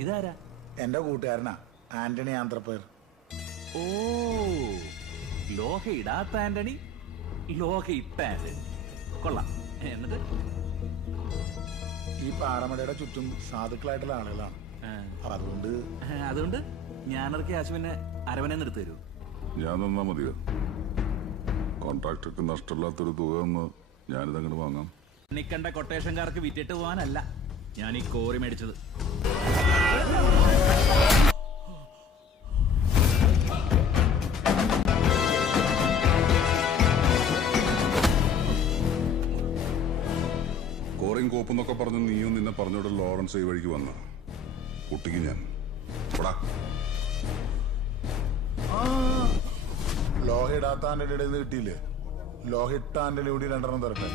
ഇതാരാ? എന്റെ കൂട്ടുകാരനാ, ആന്റണി ആന്ത്രപ്പേർ. ഓ, ലോഹ ഇടാത്ത ആന്റണി, ലോഹ ഇട്ട ആന്റണി. കൊള്ളാം. എന്നിട്ട് ഈ പാറമടയുടെ ചുറ്റും സാധുക്കളായിട്ടുള്ള ആളുകളാണ്. അതുകൊണ്ട് ഞാനിറക്കി ആശുവിനെ അരവനെ നിർത്തി തരൂ. ഞാൻ തന്നാ മതിയോ? കോൺട്രാക്ടർക്ക് നഷ്ടമില്ലാത്തൊരു തുക ഒന്ന് ഞാനിതങ്ങോട്ട് വാങ്ങാം. നിക്കണ്ട കൊട്ടേഷൻകാർക്ക് വിറ്റിട്ട് പോകാനല്ല ഞാൻ ഈ കോറി മേടിച്ചത്. കോറിയും കോപ്പെന്നൊക്കെ പറഞ്ഞ് നീയും നിന്നെ പറഞ്ഞോട്ട് ലോറൻസ് ഈ വഴിക്ക് വന്ന കുട്ടിക്ക് ഞാൻ ലോഹ ഇടാത്ത ആന്റണിയുടെ ഇടയിൽ നിന്ന് കിട്ടിയില്ലേ? ലോഹ ഇട്ട ആന്റണി കൂടി 2 തരട്ടെ.